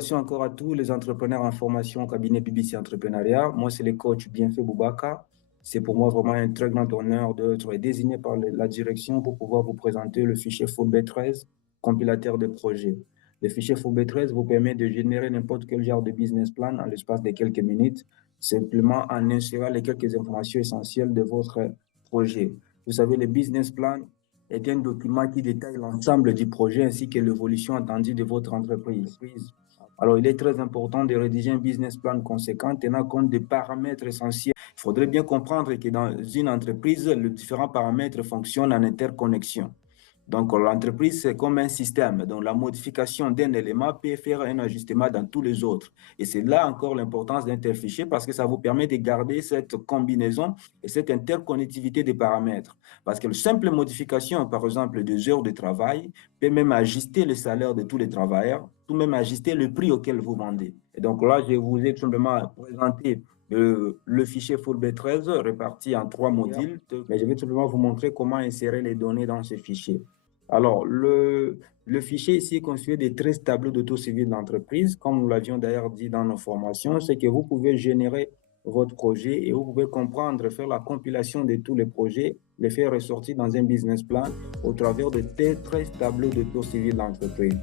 salutations encore à tous les entrepreneurs en formation au cabinet BBC Entrepreneuriat. Moi, c'est le coach Bienfait Boubaka. C'est pour moi vraiment un très grand honneur d'être désigné par la direction pour pouvoir vous présenter le fichier Forbet 13, compilateur de projets. Le fichier Forbet 13 vous permet de générer n'importe quel genre de business plan en l'espace de quelques minutes, simplement en insérant les quelques informations essentielles de votre projet. Vous savez, le business plan est un document qui détaille l'ensemble du projet ainsi que l'évolution attendue de votre entreprise. Alors, il est très important de rédiger un business plan conséquent tenant compte des paramètres essentiels. Il faudrait bien comprendre que dans une entreprise, les différents paramètres fonctionnent en interconnexion. Donc, l'entreprise, c'est comme un système. Donc, la modification d'un élément peut faire un ajustement dans tous les autres. Et c'est là encore l'importance d'un tel fichier parce que ça vous permet de garder cette combinaison et cette interconnectivité des paramètres. Parce que la simple modification, par exemple, des heures de travail, peut même ajuster le salaire de tous les travailleurs, tout même ajuster le prix auquel vous vendez. Et donc là, je vous ai tout simplement présenté le fichier Forbet 13 réparti en 3 modules, mais je vais tout simplement vous montrer comment insérer les données dans ce fichier. Alors, le fichier ici est constitué de 13 tableaux d'auto-suivi de l'entreprise. Comme nous l'avions d'ailleurs dit dans nos formations, c'est que vous pouvez générer votre projet et vous pouvez comprendre, faire la compilation de tous les projets, les faire ressortir dans un business plan au travers de 13 tableaux d'auto-suivi de l'entreprise.